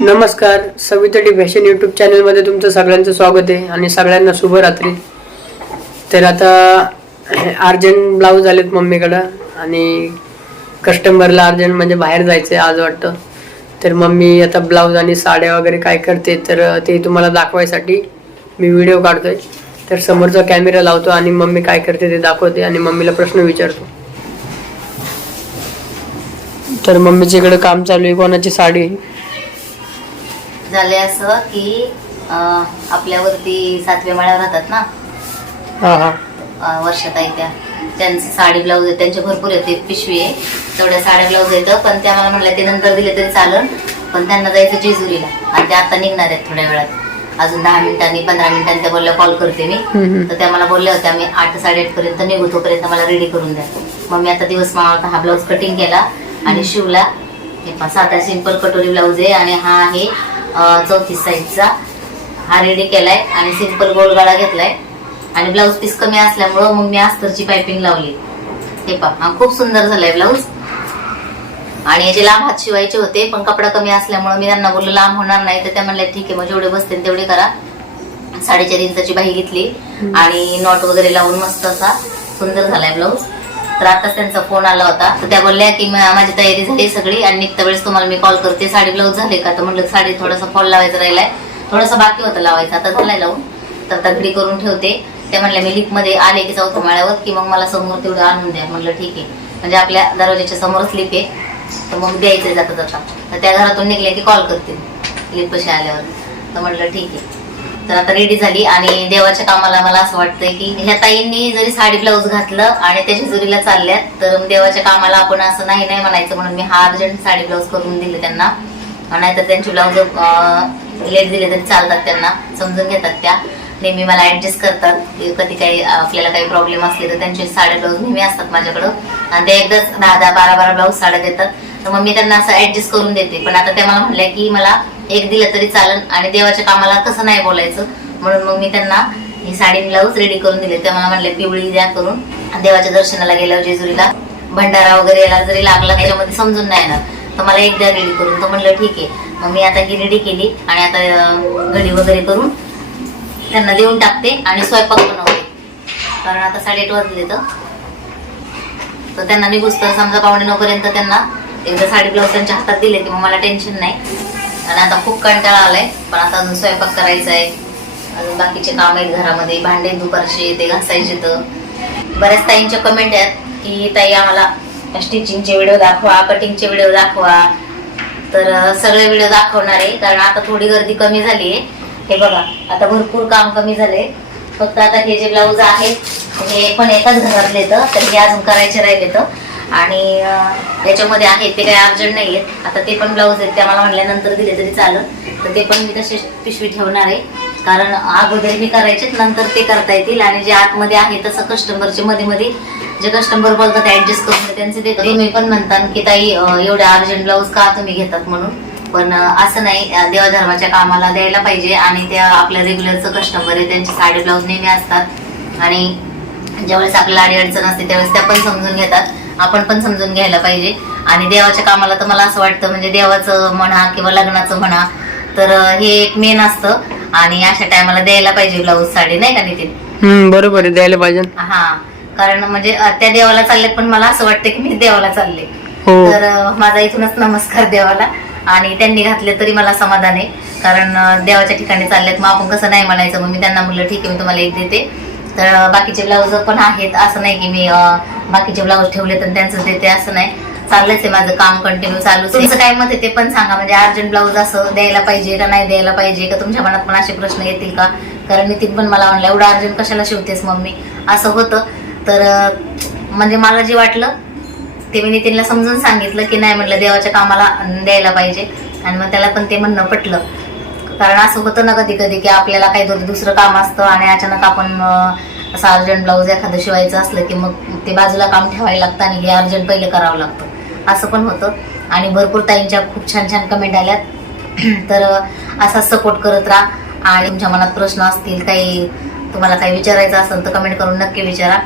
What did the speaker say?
नमस्कार. सवितडी fashion YouTube चॅनलमध्ये तुमचं सगळ्यांचं स्वागत आहे आणि सगळ्यांना शुभरात्री. तर आता अर्जंट ब्लाऊज आलेत मम्मीकडं आणि कस्टमरला अर्जंट म्हणजे बाहेर जायचं आहे आज वाटतं. तर मम्मी आता ब्लाऊज आणि साड्या वगैरे काय करते तर ते तुम्हाला दाखवायसाठी मी व्हिडिओ काढतोय. तर समोरचा कॅमेरा लावतो आणि मम्मी काय करते ते दाखवते आणि मम्मीला प्रश्न विचारतो. तर मम्मीच्याकडे काम चालू आहे. कोणाची साडी? झाले असं की अं, आपल्यावरती सातव्या माळ्यावर राहतात ना? हा हा. अं, वर्षाताई त्या. त्यांचे साडी ब्लाऊज आहे त्यांचे भरपूर येते पिशवी आहे. तेवढ्या साड्या ब्लाऊज येतं पण त्या मला म्हटलं ते नंतर दिले तरी चालन. पण त्यांना जायचं जेजुरीला. आणि ते आता निघणार आहेत थोड्या वेळात. अजून दहा मिनिटांनी पंधरा मिनिटांनी त्या बोलल्या कॉल करते मी. हम्म, हम्म. तर त्या मला बोलल्या होत्या मी आठ साडेआठ पर्यंत निघू तोपर्यंत मला रेडी करून द्या. मग मी आता दिवस मावळता हा ब्लाऊज कटिंग केला. आणि शिवला. हे पहा, साधा सिंपल कटोरी ब्लाऊज आहे आणि हा आहे चौतीस साईजचा. हा रेडी केलाय आणि सिंपल गोल गळा घेतलाय. आणि ब्लाऊज पीस कमी असल्यामुळं मग मी अस्तरची पायपिंग लावली. हे पहा खूप सुंदर झालाय ब्लाऊज आणि याचे लांब हात शिवायचे होते पण कपडा कमी असल्यामुळे मी त्यांना बोललो लांब होणार नाही. तर त्या म्हणल्या ठीक आहे मग जेवढे बसतील तेवढे करा. साडेचार इंचाची बाही घेतली. आणि नॉट वगैरे लावून मस्त असा सुंदर झालाय ब्लाऊज तर आताच त्यांचा फोन आला होता. तर त्या बोलल्या की माझी तयारी झाली सगळी आणि निघता वेळेस तुम्हाला मी कॉल करते. साडी ब्लाऊज झाले का? तर म्हटलं साडी थोडासा फॉल लावायचा राहिलाय. थोडासा बाकी होतं लावायचा. आता झालाय लावून. तर तगडी करून ठेवते. त्या म्हणल्या मी लिफ्टमध्ये आले की चौथ्या माळ्यावर की मग मला समोर तेवढं आणून द्या. म्हटलं ठीक आहे. म्हणजे आपल्या दरवाजाच्या समोरच लिप आहे. तर मग द्यायचं जाता जाता. तर त्या घरातून निघल्या की कॉल करते लिप कशी आल्यावर. तर म्हटलं ठीक आहे. तर आता रेडी झाली आणि देवाच्या कामाला मला असं वाटतंय की ह्या ताईंनी जरी साडी ब्लाऊज घातलं आणि त्याच्या जुरीला चालल्यात तर देवाच्या कामाला आपण असं नाही नाही म्हणायचं म्हणून मी हा अर्जंट साडी ब्लाऊज करून दिले त्यांना. नाहीतर त्यांचे ब्लाऊज लेट दिले तरी चालतात त्यांना समजून घेतात त्या. नेहमी मला ऍडजस्ट करतात. कधी काही आपल्याला काही प्रॉब्लेम असले तर त्यांचे साड्या ब्लाऊज नेहमी असतात माझ्याकडं. आणि ते एकदाच दहा दहा बारा बारा ब्लाऊज साड्या देतात. तर मग मी त्यांना असं ऍडजस्ट करून देते. पण आता त्या मला म्हणल्या की मला एक दिलं तरी चालन. आणि देवाच्या कामाला कसं नाही बोलायचं. म्हणून मग मी त्यांना ही साडी ब्लाऊज रेडी करून दिले. ते मला म्हणले पिवळी द्या करून. देवाच्या दर्शनाला गेल्यावर जेजुरीला भंडारा वगैरे याला जरी लागला त्याच्यामध्ये समजून नाही येणार. तर मला एकदा रेडी करून. तर म्हणलं ठीक आहे. मग मी आता ही रेडी केली आणि आता घडी वगैरे करून त्यांना देऊन टाकते आणि स्वयंपाक बनवते. कारण आता साडेआठ वाजले तर. तर त्यांना निघूस तर समजा पावणे नऊपर्यंत त्यांना एकदा साडी ब्लाऊज त्यांच्या हातात दिले की मग मला टेन्शन नाही. आणि आता खूप कंटाळा आलाय पण आता अजून स्वयंपाक करायचा आहे अजून बाकीचे काम आहेत घरामध्ये भांडे दुपारचे ते घासायचे तर बऱ्याच ताईंच्या कमेंट आहेत की ताई आम्हाला स्टिचिंगचे व्हिडिओ दाखवा कटिंगचे व्हिडिओ दाखवा. तर सगळे व्हिडिओ दाखवणार आहे कारण आता थोडी गर्दी कमी झाली आहे. हे बघा आता भरपूर काम कमी झाले फक्त आता हे जे ब्लाऊज आहेत हे पण एकाच घरातले तर हे अजून करायचे राहिले तर आणि याच्यामध्ये आहेत ते काही अर्जंट नाही आहेत आता ते पण ब्लाऊज आहेत त्या मला म्हणल्यानंतर दिले तरी चालत तर ते पण मी तसे पिशवी ठेवणार आहे. कारण अगोदर हे करायचे नंतर ते करता येतील. आणि जे आतमध्ये आहे तसं कस्टमरचे मध्ये मध्ये जे कस्टमर बोलतात ऍडजस्ट करून त्यांचे ते तुम्ही पण म्हणतात की ताई एवढ्या एवढे अर्जंट ब्लाऊज का तुम्ही घेतात म्हणून? पण असं नाही. देवाधर्माच्या कामाला द्यायला पाहिजे. आणि त्या आपल्या रेग्युलरचं कस्टमर आहे त्यांचे साडी ब्लाऊज नेहमी असतात. आणि ज्यावेळेस आपल्याला अडी अडचण असते त्यावेळेस त्या पण समजून घेतात. आपण पण समजून घ्यायला पाहिजे. आणि देवाच्या कामाला तर मला असं वाटतं म्हणजे देवाचं म्हणा किंवा लग्नाचं म्हणा तर हे एक मेन असतं. आणि अशा टायमाला द्यायला पाहिजे ब्लाऊज साडी नाही का नितीन? बरोबर आहे द्यायला पाहिजे. हा. कारण म्हणजे त्या देवाला चालले पण मला असं वाटतं की मी देवाला चालले. हो. तर माझा इथूनच नमस्कार देवाला. आणि त्यांनी घातले तरी मला समाधान आहे. कारण देवाच्या ठिकाणी चाललेत मग आपण कसं नाही म्हणायचं मग मी त्यांना म्हणलं ठीक आहे मी तुम्हाला एक देते. तर बाकीचे ब्लाऊज पण आहेत. असं नाही की मी बाकीचे ब्लाऊज ठेवले तर त्यांचं देते असं नाही. चाललंच आहे माझं काम कंटिन्यू चालू तुमचं काय मत आहे ते पण सांगा. म्हणजे अर्जंट ब्लाऊज असं द्यायला पाहिजे का नाही द्यायला पाहिजे का तुमच्या मनात पण असे प्रश्न येतील का? कारण नितीन पण मला म्हणलं एवढं अर्जंट कशाला शिवतेस मम्मी? असं होतं. तर म्हणजे मला जे वाटलं ते मी नितीनला समजून सांगितलं की नाही म्हटलं देवाच्या कामाला द्यायला पाहिजे. आणि मग त्याला पण ते म्हणणं पटलं. कारण असं होतं ना कधी कधी की आपल्याला काही दुसरं काम असतं आणि अचानक आपण असं अर्जंट ब्लाऊज एखादं शिवायचं असलं की मग ते बाजूला काम ठेवायला लागतं आणि हे अर्जंट पहिले करावं लागतं. असं पण होतं. आणि भरपूर ताईंच्या खूप छान छान कमेंट आल्यात. तर असा सपोर्ट करत राहा. आणि तुमच्या मनात प्रश्न असतील काही तुम्हाला काही विचारायचं असेल तर कमेंट करून नक्की विचारा.